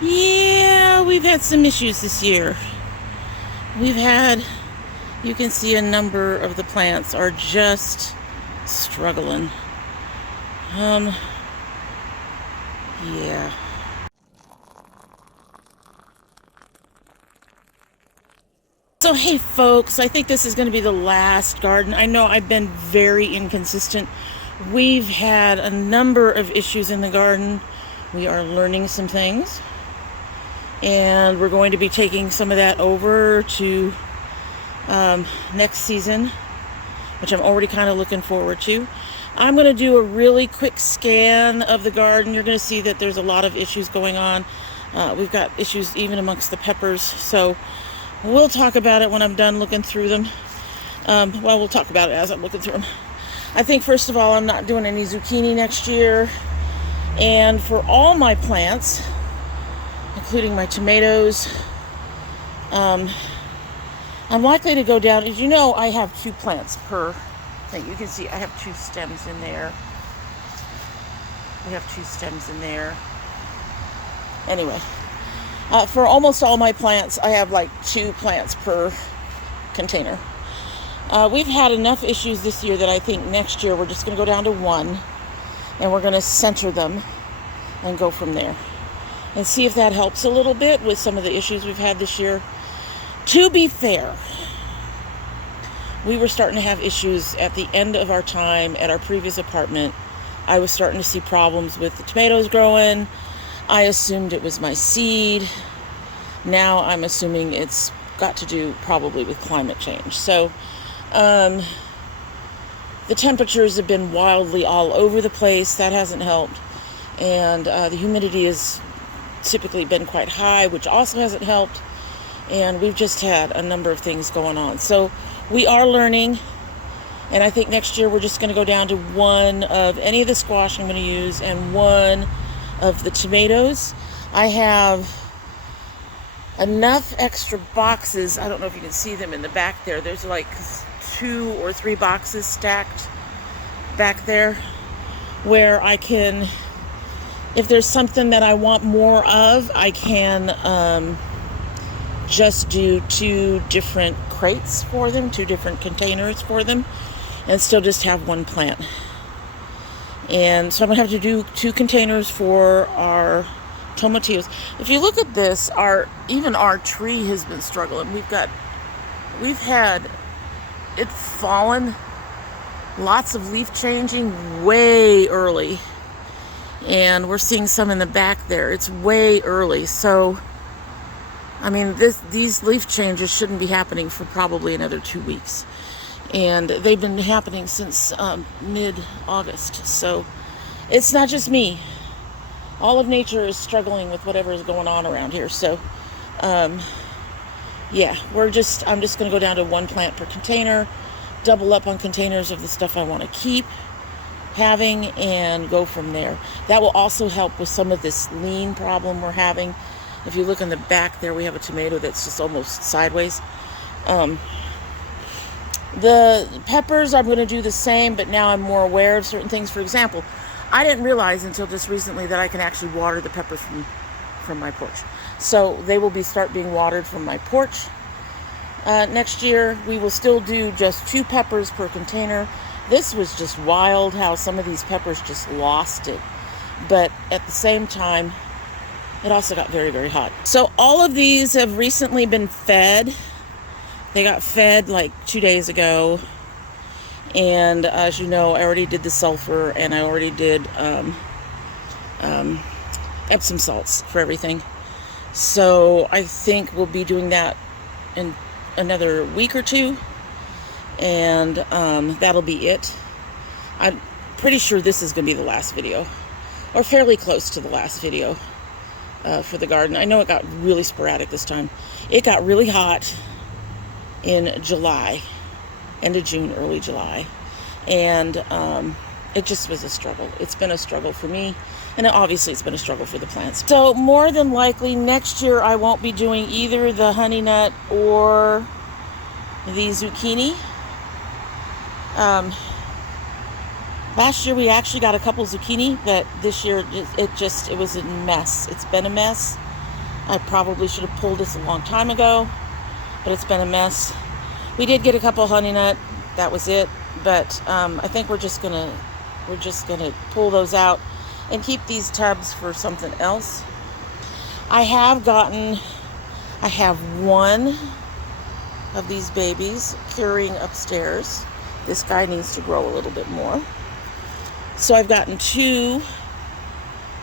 Yeah, we've had some issues this year. We've had, you can see a number of the plants are just struggling. Yeah. So hey folks, I think this is going to be the last garden. I know I've been very inconsistent. We've had a number of issues in the garden. We are learning some things, and we're going to be taking some of that over to next season, which I'm already kind of looking forward to. I'm going to do a really quick scan of the garden. You're going to see that there's a lot of issues going on. We've got issues even amongst the peppers, so we'll talk about it when I'm done looking through them. We'll talk about it as I'm looking through them. I think, first of all, I'm not doing any zucchini next year. And for all my plants, including my tomatoes, I'm likely to go down. As you know, I have 2 plants per thing. You can see I have 2 stems in there. We have 2 stems in there. Anyway, for almost all my plants, I have like 2 plants per container. We've had enough issues this year that I think next year we're just going to go down to 1, and we're going to center them and go from there and see if that helps a little bit with some of the issues we've had this year. To be fair, we were starting to have issues at the end of our time at our previous apartment. I was starting to see problems with the tomatoes growing. I assumed it was my seed. Now I'm assuming it's got to do probably with climate change. So the temperatures have been wildly all over the place. That hasn't helped. And the humidity has typically been quite high, which also hasn't helped. And we've just had a number of things going on. So we are learning. And I think next year we're just going to go down to 1 of any of the squash I'm going to use and 1 of the tomatoes. I have enough extra boxes. I don't know if you can see them in the back there. There's like 2 or 3 boxes stacked back there where I can, if there's something that I want more of, I can just do 2 different crates for them, 2 different containers for them, and still just have 1 plant. And so I'm gonna have to do 2 containers for our tomatillos. If you look at this, even our tree has been struggling. We've had it fallen, lots of leaf changing way early, and we're seeing some in the back there. It's way early. So I mean, these leaf changes shouldn't be happening for probably another 2 weeks. And they've been happening since mid-August. So it's not just me. All of nature is struggling with whatever is going on around here. So, yeah, I'm just going to go down to 1 plant per container, double up on containers of the stuff I want to keep having, and go from there. That will also help with some of this lean problem we're having. If you look in the back there, we have a tomato that's just almost sideways. The peppers, I'm going to do the same, but now I'm more aware of certain things. For example, I didn't realize until just recently that I can actually water the peppers from my porch. So they will start being watered from my porch. Next year, we will still do just 2 peppers per container. This was just wild how some of these peppers just lost it. But at the same time, it also got very, very hot. So all of these have recently been fed. They got fed like 2 days ago. And as you know, I already did the sulfur, and I already did Epsom salts for everything. So I think we'll be doing that in another week or 2. And that'll be it. I'm pretty sure this is going to be the last video, or fairly close to the last video. For the garden. I know it got really sporadic this time. It got really hot in July, end of June, early July, and it just was a struggle. It's been a struggle for me, and obviously it's been a struggle for the plants. So more than likely next year I won't be doing either the honey nut or the zucchini. Last year we actually got a couple zucchini, but this year it was a mess. It's been a mess. I probably should have pulled this a long time ago, but it's been a mess. We did get a couple honey nut, that was it, but I think we're just gonna pull those out and keep these tubs for something else. I have one of these babies curing upstairs. This guy needs to grow a little bit more. So I've gotten 2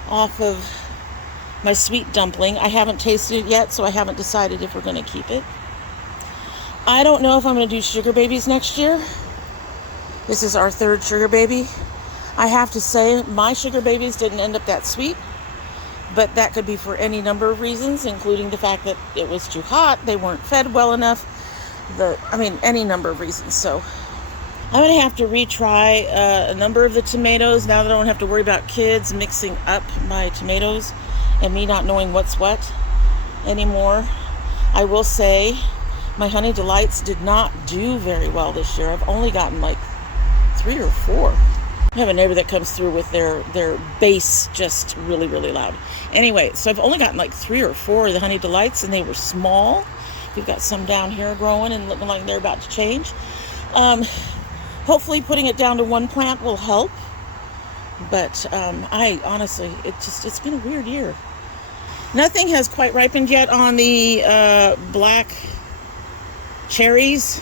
off of my sweet dumpling. I haven't tasted it yet, so I haven't decided if we're going to keep it. I don't know if I'm going to do sugar babies next year. This is our 3rd sugar baby. I have to say, my sugar babies didn't end up that sweet, but that could be for any number of reasons, including the fact that it was too hot, they weren't fed well enough, any number of reasons. So I'm going to have to retry a number of the tomatoes now that I don't have to worry about kids mixing up my tomatoes and me not knowing what's what anymore. I will say my Honey Delights did not do very well this year. I've only gotten like 3 or 4. I have a neighbor that comes through with their bass just really, really loud. Anyway, so I've only gotten like 3 or 4 of the Honey Delights, and they were small. We've got some down here growing and looking like they're about to change. Hopefully putting it down to 1 plant will help. But I honestly, it's been a weird year. Nothing has quite ripened yet on the black cherries,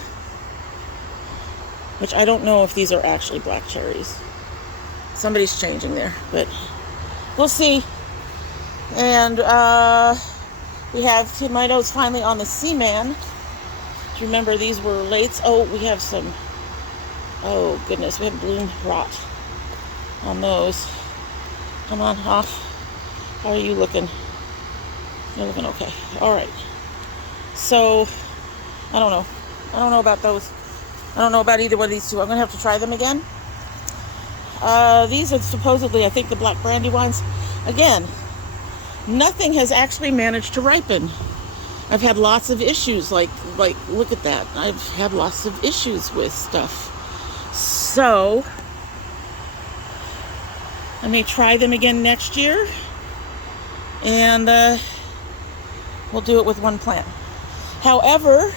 which I don't know if these are actually black cherries. Somebody's changing there, but we'll see. And we have tomatoes finally on the Seaman. Do you remember these were late? Oh, we have some, oh goodness, we have bloom rot on those. Come on, off. How are you looking? You're looking okay. All right. So, I don't know. I don't know about those. I don't know about either one of these two. I'm going to have to try them again. These are supposedly, I think, the black brandywines. Again, nothing has actually managed to ripen. I've had lots of issues. Like look at that. I've had lots of issues with stuff. So, I may try them again next year. And we'll do it with 1 plant. However,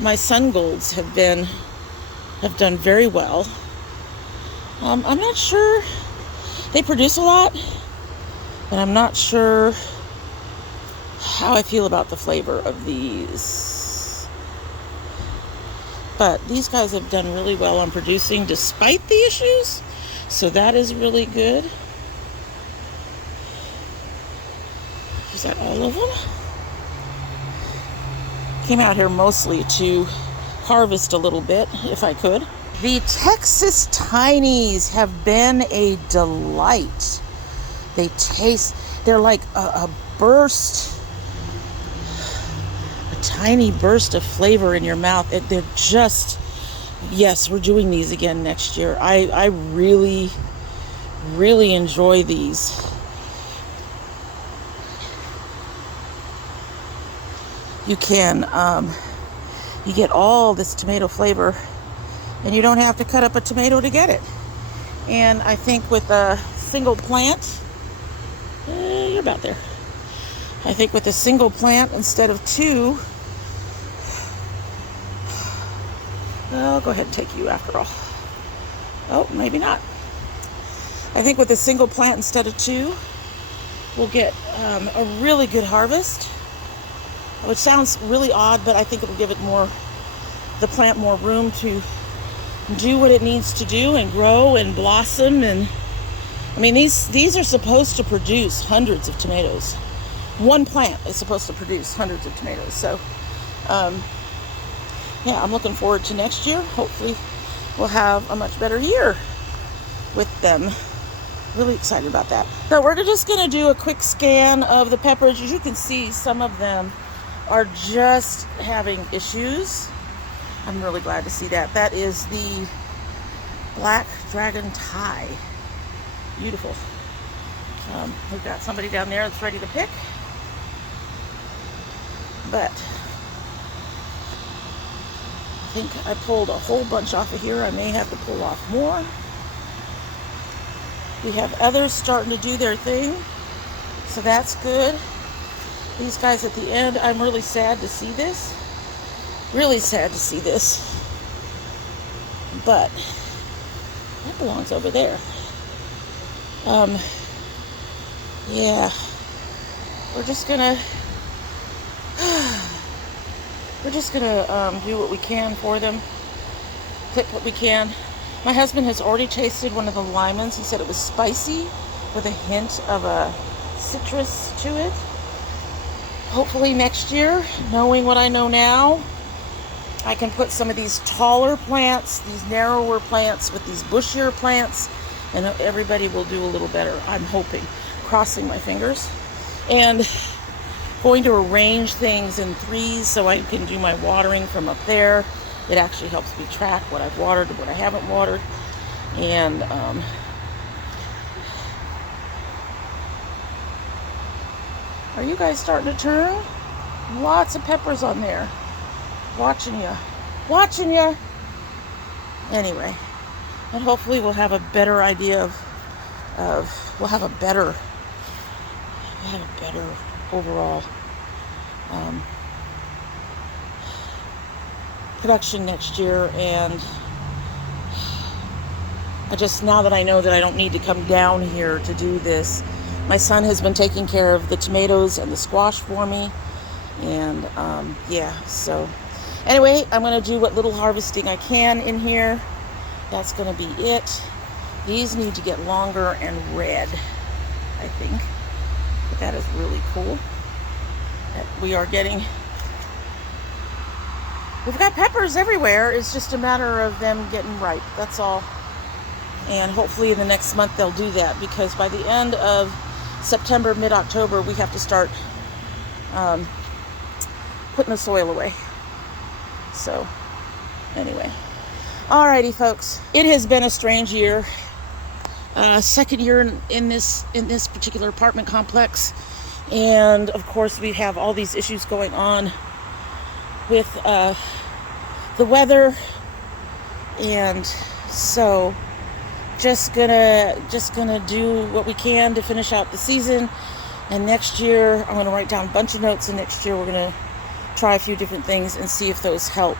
my sun golds have done very well. I'm not sure, they produce a lot, but I'm not sure how I feel about the flavor of these. But these guys have done really well on producing despite the issues, so that is really good. Is that all of them? Came out here mostly to harvest a little bit, if I could. The Texas Tinies have been a delight. They're like a tiny burst of flavor in your mouth. They're just, yes, we're doing these again next year. I really, really enjoy these. You can, you get all this tomato flavor, and you don't have to cut up a tomato to get it. And I think with a single plant, you're about there. I think with a single plant instead of 2, I'll go ahead and take you after all. Oh, maybe not. I think with a single plant instead of 2, we'll get a really good harvest, which sounds really odd, but I think it'll give the plant more room to do what it needs to do and grow and blossom. And I mean, these are supposed to produce hundreds of tomatoes. 1 plant is supposed to produce hundreds of tomatoes. So, yeah, I'm looking forward to next year. Hopefully we'll have a much better year with them. Really excited about that. So we're just going to do a quick scan of the peppers. As you can see, some of them are just having issues. I'm really glad to see that. That is the Black Dragon Thai. Beautiful. We've got somebody down there that's ready to pick. But I think I pulled a whole bunch off of here. I may have to pull off more. We have others starting to do their thing, so that's good. These guys at the end, I'm really sad to see this. Really sad to see this. But that belongs over there. Yeah. We're just gonna do what we can for them. Clip what we can. My husband has already tasted one of the lemons. He said it was spicy with a hint of a citrus to it. Hopefully next year, knowing what I know now, I can put some of these taller plants, these narrower plants with these bushier plants, and everybody will do a little better. I'm hoping, crossing my fingers. And going to arrange things in threes so I can do my watering from up there. It actually helps me track what I've watered and what I haven't watered. And are you guys starting to turn? Lots of peppers on there. Watching you. Watching you. Anyway, and hopefully we'll have a better idea we'll have a better overall production next year. And now that I know that I don't need to come down here to do this, my son has been taking care of the tomatoes and the squash for me. And yeah, so anyway, I'm going to do what little harvesting I can in here. That's going to be it. These need to get longer and red, I think. But that is really cool. We've got peppers everywhere. It's just a matter of them getting ripe. That's all. And hopefully in the next month they'll do that, because by the end of September, mid-October, we have to start putting the soil away. So anyway, alrighty folks, it has been a strange year. Second year in this particular apartment complex, and of course we have all these issues going on with the weather, and so just gonna do what we can to finish out the season. And next year I'm gonna write down a bunch of notes, and next year we're gonna try a few different things and see if those help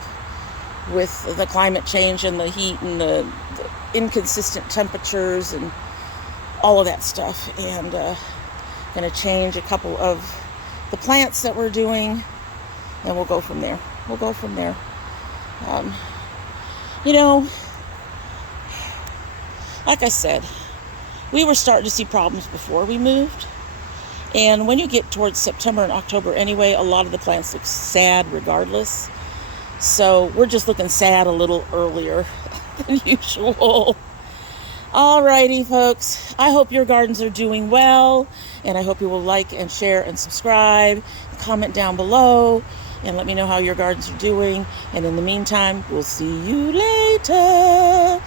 with the climate change and the heat and the inconsistent temperatures and all of that stuff. And gonna change a couple of the plants that we're doing, and we'll go from there. You know, like I said, we were starting to see problems before we moved. And when you get towards September and October anyway, a lot of the plants look sad regardless. So we're just looking sad a little earlier than usual. Alrighty, folks. I hope your gardens are doing well, and I hope you will like and share and subscribe. Comment down below and let me know how your gardens are doing. And in the meantime, we'll see you later.